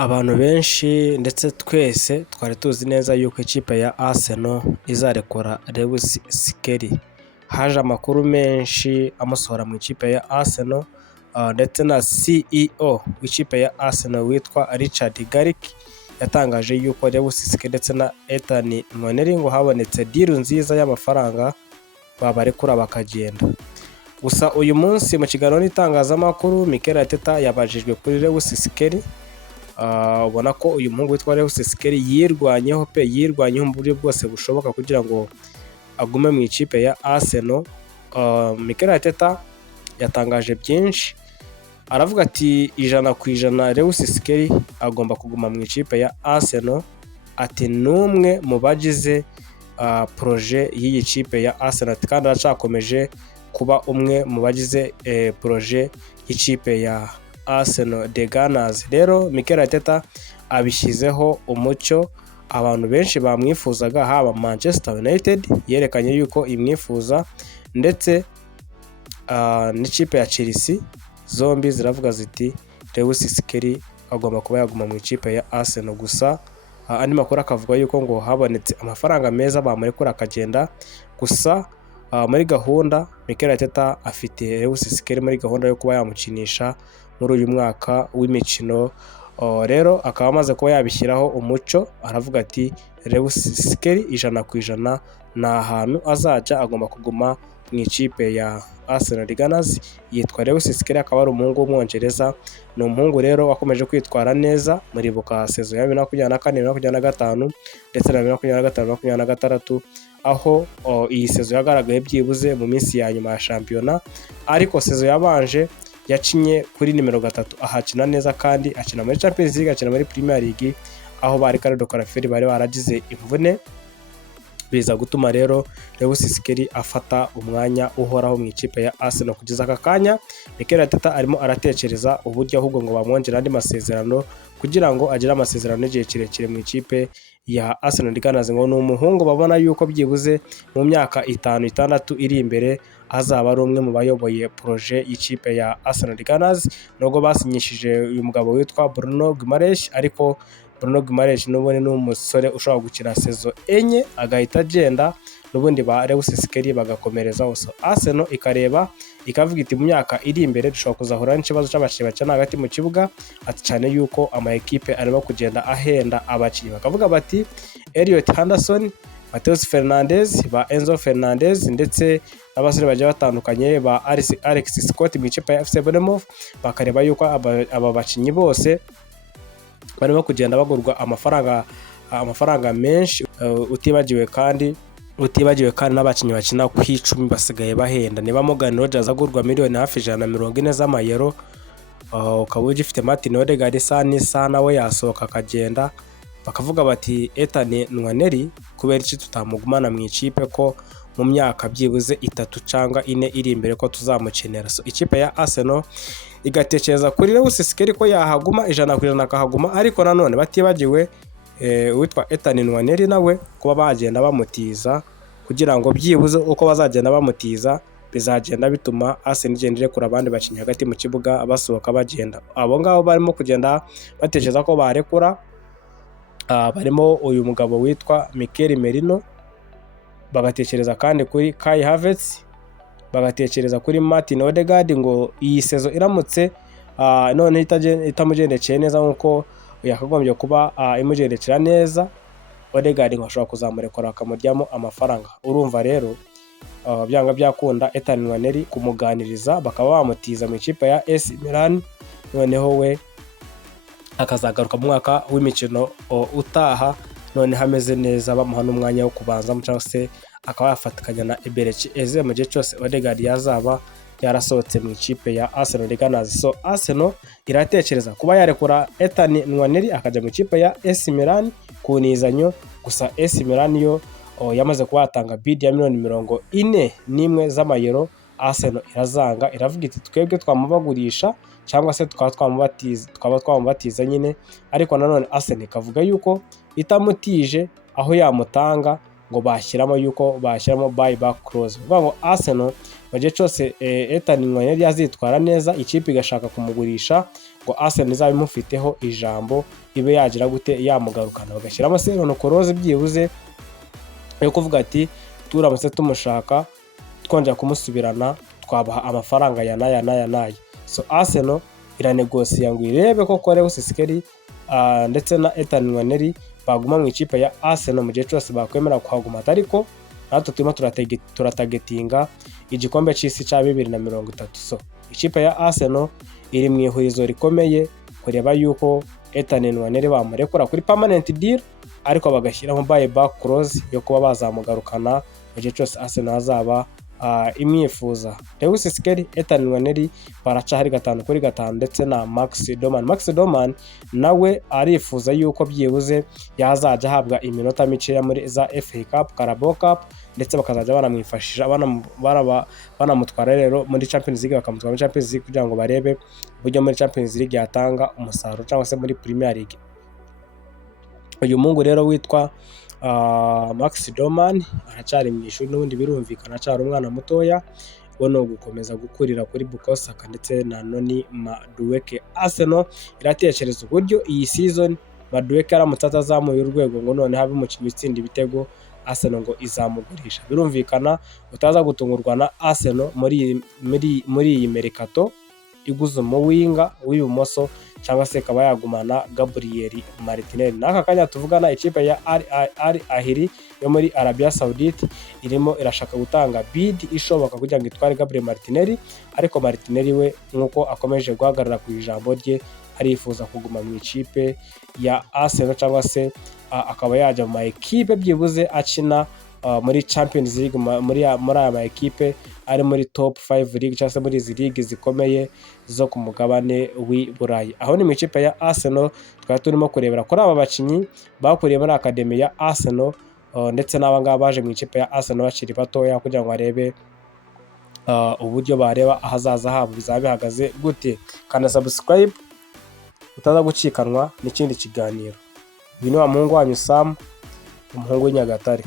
Abantu benshi ndetse twese twari tuzi neza yuko ikipe ya Arsenal izarekura Lewis Skelly. Haje amakuru menshi amusohora mu ikipe ya Arsenal ndetse na CEO w'ikipe ya Arsenal witwa Richard Garrick yatangaje yuko Lewis Skelly ndetse na Ethan Nwaneri ngo habonetse deal nziza y'amafaranga babarekura bakagenda. Gusa uyu munsi mu kiganiro n'itangazamakuru Mikel Arteta yabajijwe kuri Lewis Skelly. Ubona ko uyu muhungu witwa Lewis Skelly yirwanyeho mu buryo bwose bushoboka kugira ngo agume mu ikipe ya Arsenal. Mikel Arteta yatangaje byinshi, aravuga ati 100% Lewis Skelly agomba kuguma mu ikipe ya Arsenal. Ati numwe mu bagize projet y'iyi kipe ya Arsenal kandi aracakomeje kuba umwe mu bagize projet y'ikipe ya Arsenal The Gunners. Rero Mikel Arteta abishyizeho umucyo, abantu benshi bamwifuzaga, haba Manchester United yerekanye yuko imwifuza ndetse n'ikipe ya Chelsea, zombi ziravuga ziti Lewis Skelly agomba kuba yaguma mu ikipe ya Arsenal. Gusa andi makuru akavuga yuko ngo habonetse amafaranga meza bamurekura akagenda. Gusa muri gahunda Mikel Arteta afite Lewis Skelly muri gahunda yo kuba yamukinisha muri uyu mwaka w'imikino. Rero akaba amaze kuba yabishyiraho umucyo, aravuga ati Lewis Skelly 100% nta ahantu azajya, agomba kuguma mu ikipe ya Arsenal The Gunners. Yitwa Lewis Skelly, akaba ari umuhungu w'umwongereza. Ni umuhungu rero wakomeje kwitwara neza muri buka sezo ya 2024-2025 ndetse na 2025-2026, aho iyi sezo yagaragaye byibuze mu minsi ya nyuma ya shampiyona. Ariko sezo yabanje yacinye kuri nimero 3, ahakina neza kandi akina muri Champions League, akina muri Premier League, aho bari Ricardo Caraferi bari baragize imvune, biza gutuma rero Lewis Skelly afata umwanya uhoraho mu ikipe ya Arsenal. Kugeza aka kanya Mikel Arteta arimo aratekereza uburyo ahubwo ngo bamwongera andi masezerano kugira ngo agire amasezerano y'igihe kirekire mu ikipe ya Arsenal The Gunners. Ngo ni umuhungu babona yuko byibuze mu myaka 5-6 iri imbere azaba ari umwe mu bayoboye projet y'ikipe ya Arsenal The Gunners. Nubwo basinyishije uyu mugabo witwa Bruno Guimaraes, ariko Bruno Guimaraes n'ubundi ni umusore ushobora gukina sezo enye agahita agenda, n'ubundi ba Lewis Skelly bagakomereza. So Arsenal ikareba ikavuga iti mu myaka iri imbere dushobora kuzahura n'ikibazo cy'abakinnyi bakina hagati mu kibuga, ati cyane yuko ama equipe arimo kugenda ahenda abakinnyi. Bakavuga bati Elliot Henderson, Matheus Fernandes, ba Enzo Fernandez ndetse n'abasore bagiye batandukanye ba Alex Scott mu ikipe ya FC Bournemouth. Bakareba yuko aba bakinnyi bose barimo kugenda bagurwa amafaranga menshi, utibagiwe kandi n'abakinnyi bakina ku 10 basigaye bahenda. Niba Morgan Rogers agurwa miliyoni hafi 140 z'amayero, ukaba ugifite Martin Odegaard isa nawe yasohoka akagenda. Bakavuga bati Ethan Nwaneri kubera iki tutamugumana mu ikipe, ko mu myaka byibuze 3 cyangwa 4 iri imbere ko tuzamukenera. So ikipe ya Arsenal igatekereza kuri Lewis Skelly ko yahaguma 100% akahaguma, ariko nanone batibagiwe witwa Ethan Nwaneri nawe kuba bagenda bamutiza, kugira ngo byibuze uko bazagenda bamutiza bizagenda bituma Arsenal igenda irekura abandi bakinnyi hagati mu kibuga basohoka bagenda. Abo ngabo barimo kugenda batekereza ko barekura, barimo uyu mugabo witwa Mikel Merino, bagatekereza kandi kuri Kai Havertz, bagatekereza kuri Martin Odegaard. Ngo iyi sezo iramutse none itamugendekeye neza nkuko yakagombye kuba imugendekera neza, Odegaard ngo ashobora kuzamurekura akamuryamo amafaranga. Urumva rero byanga byakunda Ethan Nwaneri kumuganiriza bakaba bamutiza mu ikipe ya AC Milan, noneho we akazagaruka mu mwaka w'imikino utaha none hameze neza, bamuha n'umwanya wo kubanza cyangwa se akaba yafatikanya na Eberechi Eze mu gihe cyose Odegaard yazaba yarasohotse mu ikipe ya Arsenal The Gunners. So Arsenal iratekereza kuba yarekura Ethan Nwaneri akajya mu ikipe ya AC Milan ku nizanyo. Gusa AC Milan yo yamaze kuba yatanga bid ya miliyoni 41 z'amayero. Arsenal irazanga, iravuga iti twebwe twamubagurisha cyangwa se twaba twamubatiza nyine, ariko nanone Arsenal ikavuga yuko itamutije aho yamutanga ngo bashyiramo buyback clause. Vuga ngo Arsenal mu gihe cyose Ethan Nwaneri yazitwara neza, ikipe igashaka kumugurisha ngo Arsenal izabe imufiteho ijambo ibe yagira gute yamugarukana, bagashyiramo Sierra Klose byibuze yo kuvuga ati turamutse tumushaka twongera kumusubirana twabaha amafaranga ya naya. So Arsenal iranegosiya ngo irebe ko Lewis Skelly ndetse na Ethan Nwaneri baguma mu ikipe ya Arsenal mu gihe cyose bakwemera kuhaguma, ariko natwe turimo turatagetinga igikombe cy'isi cya 2030. So ikipe ya Arsenal iri mu ihurizo rikomeye kureba yuko Ethan Nwaneri bamurekura kuri permanent deal, ariko bagashyiraho buyback clause yo kuba bazamugarukana mu gihe cyose Arsenal azaba imwifuza. Lewis Skelly, Ethan Nwaneri baracahari 5-5 ndetse na Max Doman nawe arifuza yuko byibuze yazajya ahabwa iminota mikeya muri za FA Cup, Carabao Cup, ndetse bakazajya banamwifashisha banamutwara rero muri Champions League, bakamutwara muri Champions League kugira ngo barebe uburyo muri Champions League yatanga umusaruro cyangwa se muri Premier League. Uyu mungu rero witwa Max Doman aracyari mu ishuri n'ubundi birumvikana cyari umwana mutoya, we no gukomeza gukurira kuri Bukayo Saka ndetse na Noni Madueke. Arsenal iratekereza uburyo iyi season Madueke aramutse atazamuye urwego ngo none habe umukinnyi utsinda ibitego, Arsenal ngo izamugurisha. Birumvikana utaza gutungurwa na Arsenal muri iyi mercato iguze umuwinga w'ibumoso cyangwa se akaba yagumana Gabriel Martinelli. N'aka kanya tuvugana ikipe ya Al Ahly yo muri Arabia Saudite irimo irashaka gutanga bid ishoboka kugira ngo itware Gabriel Martinelli, ariko Martinelli we nk'uko akomeje guhagarara ku ijambo rye arifuza kuguma mu ikipe ya Arsenal cyangwa se akaba yajya mu ekipe byibuze akina muri Champions League, muri aya ma ekipe ari muri top 5 league cyangwa se muri izi league zikomeye zo ku mugabane w'i Burayi. Aho ni mu ikipe ya Arsenal twari turimo kurebera kuri aba bakinyi bakuriye muri academy ya Arsenal, ndetse n'abangaba baje mu ikipe ya Arsenal bakiri batoya kugira ngo barebe uburyo bareba ahazaza habo bizaba bihagaze gute. Kana subscribe utaza gucikanwa n'ikindi kiganiro. Uyu ni wa muhungu wanyu Sam, umuhungu w'Inyagatare.